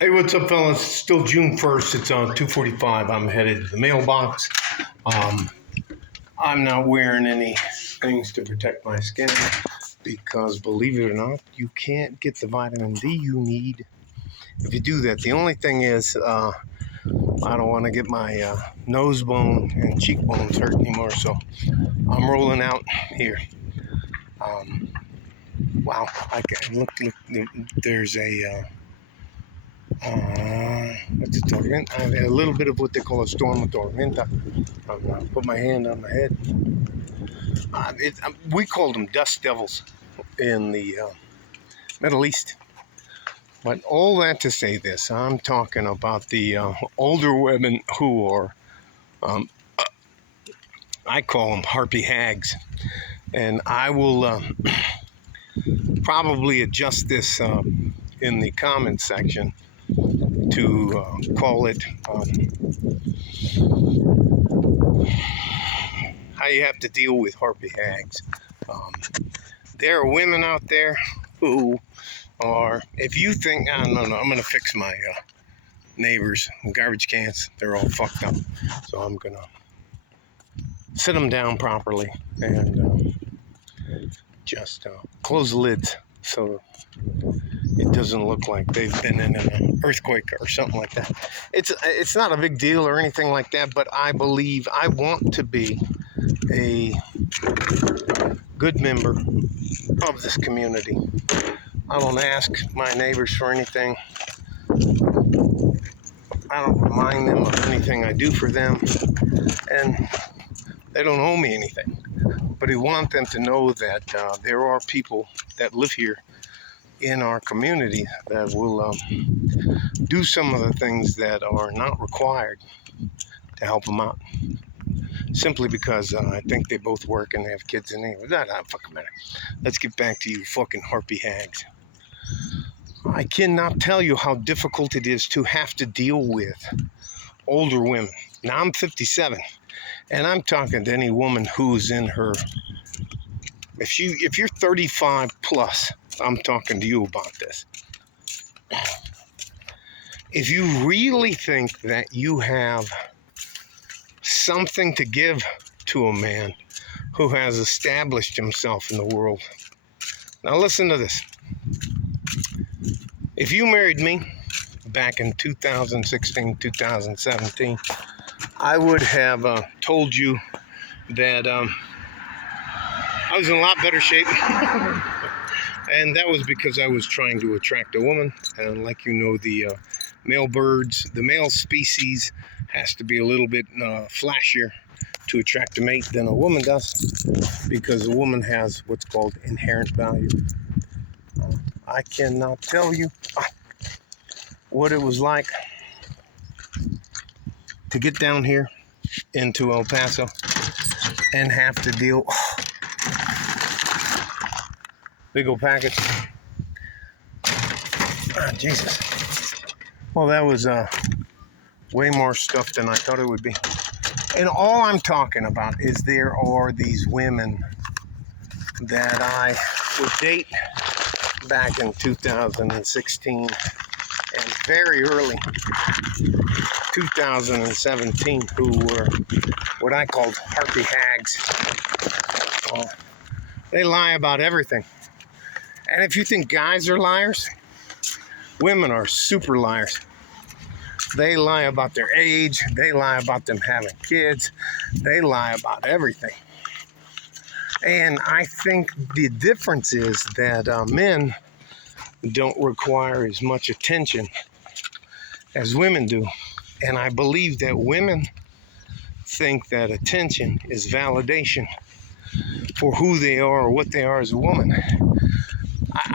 Hey, what's up, fellas? It's still June 1st. It's 2:45. I'm headed to the mailbox. Um, I'm not wearing any things to protect my skin because, believe it or not, you can't get the vitamin D you need if you do that. The only thing is, I don't want to get my nose bone and cheekbones hurt anymore, so I'm rolling out here. Um, wow, look, there's what's a tormenta? I have a little bit of what they call a storm of tormenta. Put my hand on my head. We called them dust devils in the Middle East. But all that to say this, I'm talking about the older women who are, um, I call them harpy hags. And I will probably adjust this in the comments section to call it how you have to deal with harpy hags. There are women out there who are, if you think, no, I'm going to fix my neighbors' garbage cans. They're all fucked up. So I'm going to sit them down properly and just close the lids so it doesn't look like they've been in an earthquake or something like that. It's not a big deal or anything like that, but I believe I want to be a good member of this community. I don't ask my neighbors for anything. I don't remind them of anything I do for them, and they don't owe me anything. But I want them to know that there are people that live here in our community that will do some of the things that are not required to help them out. Simply because I think they both work and they have kids and anyway. That doesn't fucking matter. Let's get back to you fucking harpy hags. I cannot tell you how difficult it is to have to deal with older women. Now I'm 57, and I'm talking to any woman who's in her. If you're 35 plus, I'm talking to you about this. If you really think that you have something to give to a man who has established himself in the world, now listen to this. If you married me back in 2016, 2017, I would have told you that I was in a lot better shape. And that was because I was trying to attract a woman. And like you know, the male birds, the male species has to be a little bit flashier to attract a mate than a woman does, because a woman has what's called inherent value. I cannot tell you what it was like to get down here into El Paso and have to deal. Big old package. Jesus. Well, that was way more stuff than I thought it would be. And all I'm talking about is there are these women that I would date back in 2016 and very early 2017 who were what I called harpy hags. They lie about everything. And if you think guys are liars, women are super liars. They lie about their age. They lie about them having kids. They lie about everything. And I think the difference is that men don't require as much attention as women do. And I believe that women think that attention is validation for who they are or what they are as a woman.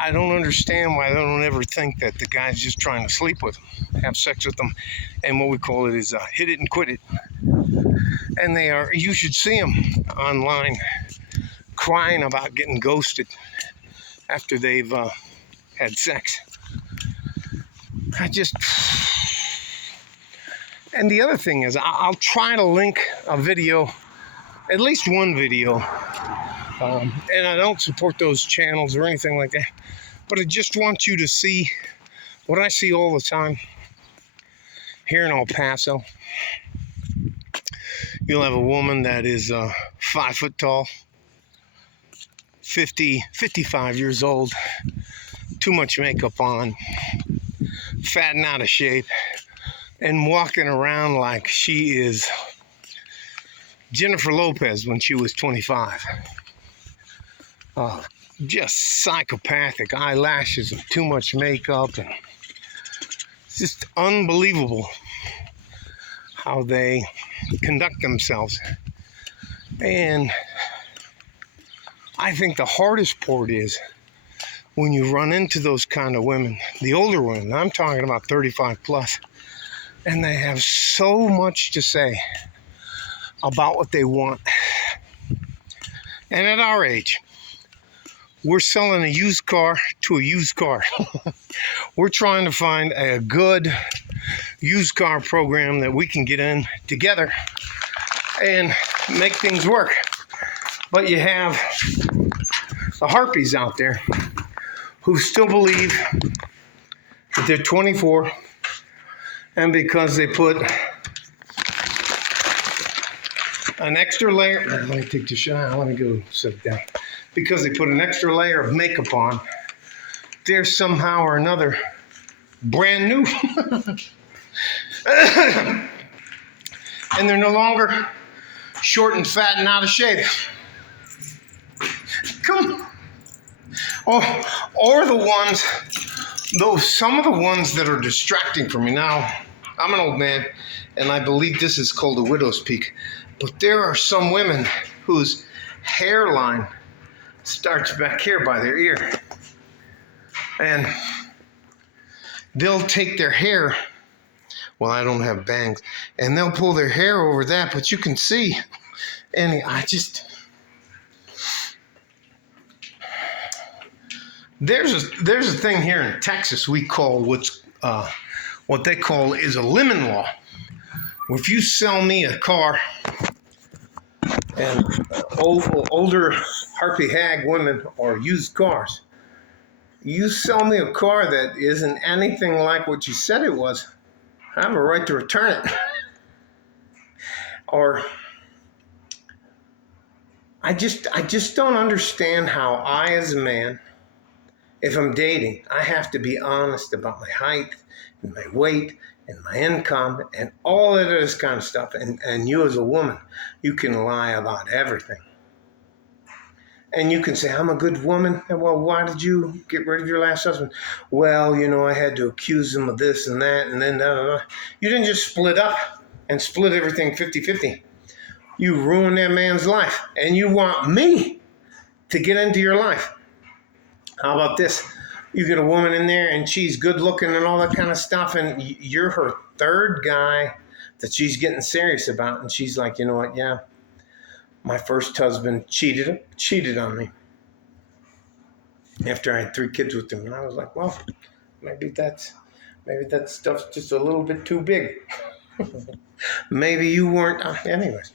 I don't understand why they don't ever think that the guy's just trying to sleep with them, have sex with them, and what we call it is hit it and quit it. And they are, you should see them online crying about getting ghosted after they've had sex. And the other thing is, I'll try to link a video, at least one video, and I don't support those channels or anything like that, but I just want you to see What I see all the time here in El Paso, you'll have a woman that is 5 foot tall, 50, 55 years old, too much makeup on, fat and out of shape, and walking around like she is Jennifer Lopez when she was 25. Just psychopathic eyelashes and too much makeup, and it's just unbelievable how they conduct themselves. And I think the hardest part is when you run into those kind of women, the older women, I'm talking about 35 plus, and they have so much to say about what they want. And at our age, we're selling a used car to a used car. We're trying to find a good used car program that we can get in together and make things work. But you have the harpies out there who still believe that they're 24, and because they put an extra layer, let me take the shot, let me go sit down. Because they put an extra layer of makeup on, they're somehow or another brand new. And they're no longer short and fat and out of shape. Come on. Or the ones, some of the ones that are distracting for me. Now, I'm an old man, and I believe this is called a widow's peak. But there are some women whose hairline starts back here by their ear. And they'll take their hair, well, I don't have bangs, and they'll pull their hair over that, but you can see, and there's a thing here in Texas we call what they call is a lemon law. If you sell me a car, and older harpy hag women or used cars, you sell me a car that isn't anything like what you said it was, I have a right to return it. Or I just don't understand how I, as a man, if I'm dating, I have to be honest about my height and my weight and my income and all of this kind of stuff. And you as a woman, you can lie about everything. And you can say, I'm a good woman. And, well, why did you get rid of your last husband? Well, I had to accuse him of this and that, and then You didn't just split up and split everything 50-50. You ruined that man's life, and you want me to get into your life. How about this? You get a woman in there, and she's good looking and all that kind of stuff, and you're her third guy that she's getting serious about, and she's like, you know what, yeah, my first husband cheated on me after I had 3 kids with him. And I was like, well, maybe that stuff's just a little bit too big. Maybe you weren't, anyways,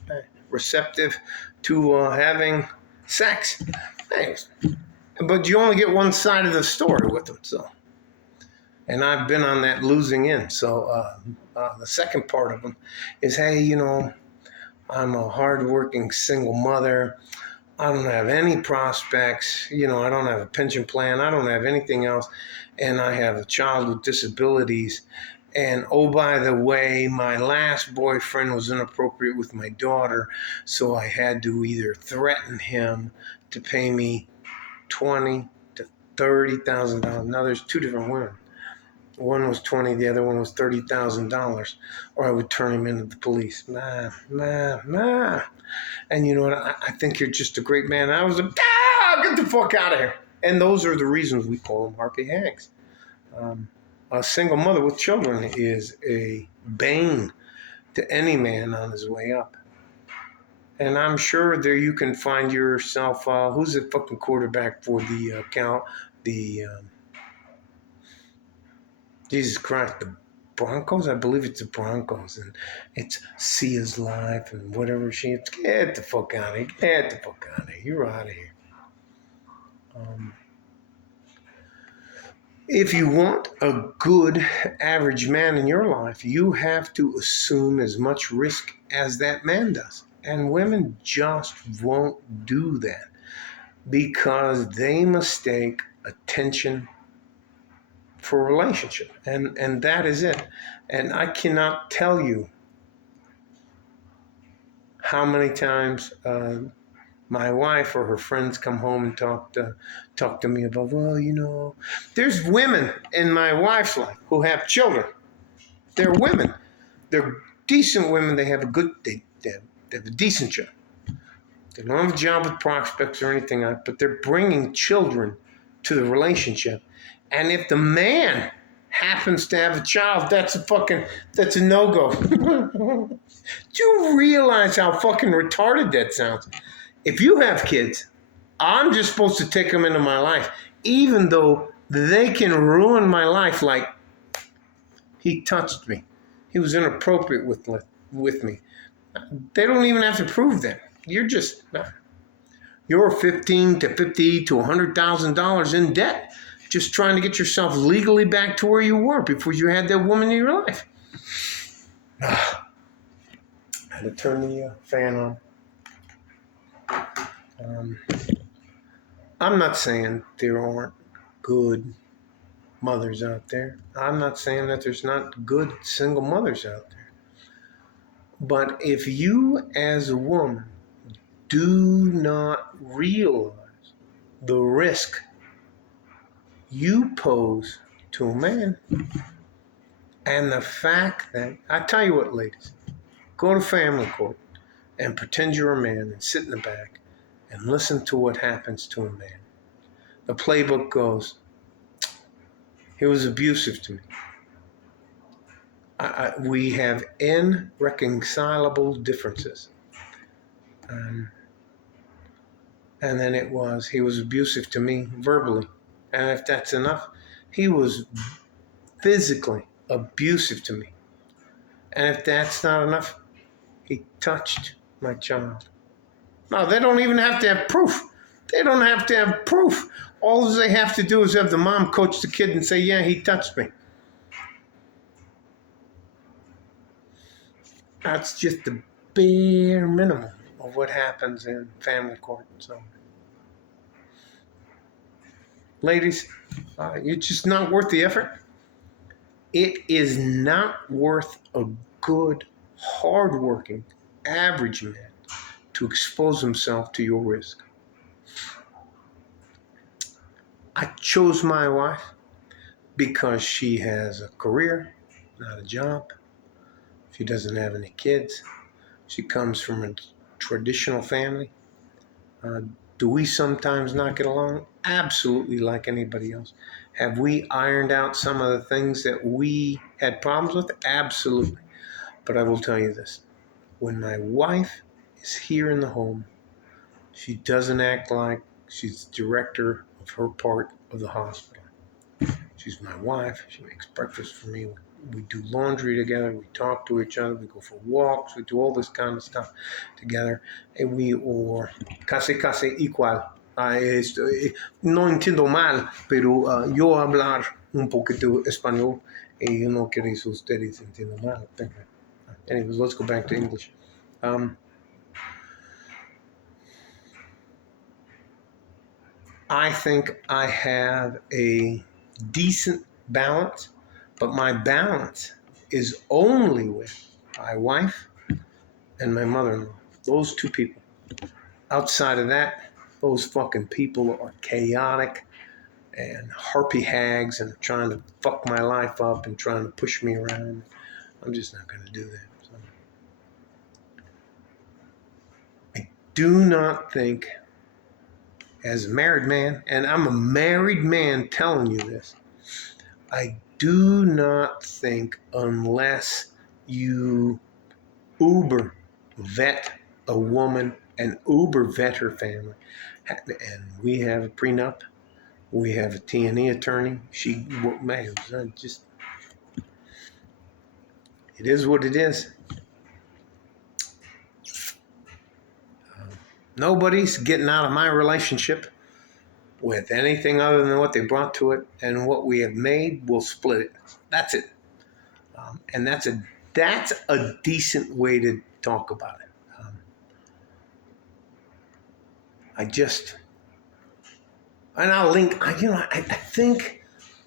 receptive to having sex. Anyways, but you only get one side of the story with them. So, and I've been on that losing end. So the second part of them is, hey, I'm a hardworking single mother. I don't have any prospects. I don't have a pension plan. I don't have anything else. And I have a child with disabilities. And, oh, by the way, my last boyfriend was inappropriate with my daughter. So I had to either threaten him to pay me $20,000 to $30,000. Now there's 2 different women. One was 20, the other one was $30,000, or I would turn him into the police. Nah. And you know what? I think you're just a great man. And I was like, get the fuck out of here. And those are the reasons we call them harpy hags. A single mother with children is a bane to any man on his way up. And I'm sure there you can find yourself, who's the fucking quarterback for the Jesus Christ, the Broncos? I believe it's the Broncos, and it's Sia's life and whatever get the fuck out of here. Get the fuck out of here. You're out of here. If you want a good average man in your life, you have to assume as much risk as that man does. And women just won't do that because they mistake attention for a relationship. And that is it. And I cannot tell you how many times my wife or her friends come home and talk to me about, well, there's women in my wife's life who have children. They're women. They're decent women. They have a good, they have a decent job. They don't have a job with prospects or anything like that, but they're bringing children to the relationship. And if the man happens to have a child, that's a no-go. Do you realize how fucking retarded that sounds? If you have kids, I'm just supposed to take them into my life, even though they can ruin my life. Like, he touched me. He was inappropriate with me. They don't even have to prove that. You're $15 to $50 to $100,000 in debt, just trying to get yourself legally back to where you were before you had that woman in your life. I had to turn the fan on. I'm not saying there aren't good mothers out there. I'm not saying that there's not good single mothers out there. But if you as a woman do not realize the risk you pose to a man, and the fact that, I tell you what, ladies, go to family court and pretend you're a man and sit in the back and listen to what happens to a man. The playbook goes, he was abusive to me. We have irreconcilable differences. And then he was abusive to me verbally. And if that's enough, he was physically abusive to me. And if that's not enough, he touched my child. No, they don't even have to have proof. They don't have to have proof. All they have to do is have the mom coach the kid and say, yeah, he touched me. That's just the bare minimum of what happens in family court. So, ladies, it's just not worth the effort. It is not worth a good, hardworking, average man to expose himself to your risk. I chose my wife because she has a career, not a job. She doesn't have any kids. She comes from a traditional family. Do we sometimes not get along? Absolutely, like anybody else. Have we ironed out some of the things that we had problems with? Absolutely. But I will tell you this. When my wife is here in the home, she doesn't act like she's the director of her part of the hospital. She's my wife. She makes breakfast for me. We do laundry together. We talk to each other. We go for walks. We do all this kind of stuff together. And we are casi igual. No entiendo mal, pero yo hablar un poquito español y yo no quiero que ustedes entiendan mal. Anyways, let's go back to English. I think I have a decent balance, but my balance is only with my wife and my mother-in-law. Those two people. Outside of that, those fucking people are chaotic and harpy hags and are trying to fuck my life up and trying to push me around. I'm just not going to do that. So. I do not think, as a married man, and I'm a married man telling you this, I do not think unless you uber vet a woman and uber vet her family, and we have a prenup, we have a T&E attorney, it is what it is. Nobody's getting out of my relationship with anything other than what they brought to it, and what we have made, we'll split it. That's it. And that's a decent way to talk about it. And I'll link. I think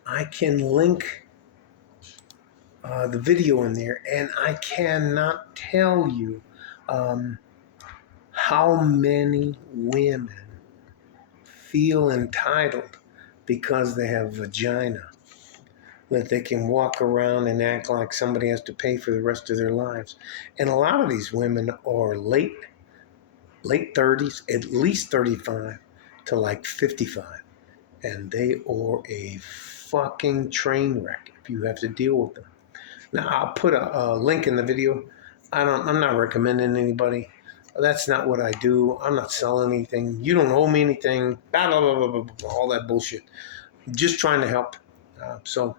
I can link the video in there, and I cannot tell you how many women feel entitled because they have vagina, that they can walk around and act like somebody has to pay for the rest of their lives. And a lot of these women are late 30s, at least 35 to like 55. And they are a fucking train wreck if you have to deal with them. Now, I'll put a link in the video. I'm not recommending anybody. That's not what I do. I'm not selling anything. You don't owe me anything. Blah, blah, blah, blah, blah, all that bullshit. Just trying to help. So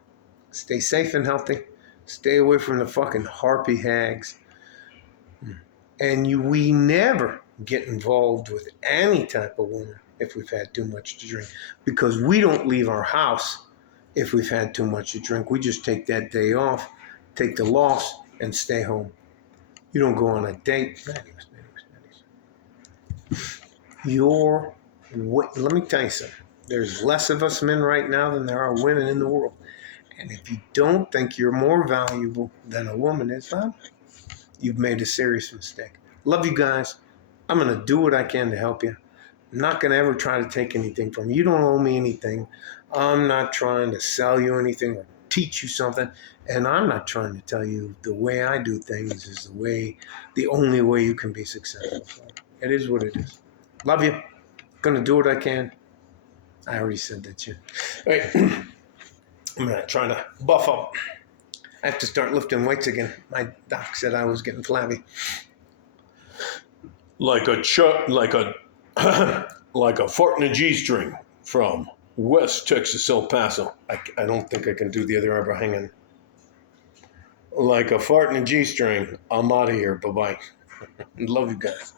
stay safe and healthy. Stay away from the fucking harpy hags. And we never get involved with any type of woman if we've had too much to drink, because we don't leave our house if we've had too much to drink. We just take that day off, take the loss, and stay home. You don't go on a date. Let me tell you something. There's less of us men right now than there are women in the world. And if you don't think you're more valuable than a woman is, well, you've made a serious mistake. Love you guys. I'm going to do what I can to help you. I'm not going to ever try to take anything from you. You don't owe me anything. I'm not trying to sell you anything or teach you something. And I'm not trying to tell you the way I do things is the only way you can be successful. It is what it is. Love you. Going to do what I can. I already said that shit. All right. I'm going to try to buff up. I have to start lifting weights again. My doc said I was getting flabby. Like a fart in a G-string from West Texas, El Paso. I don't think I can do the other eyebrow. Hang on. Like a fart in a G-string. I'm out of here. Bye-bye. Love you guys.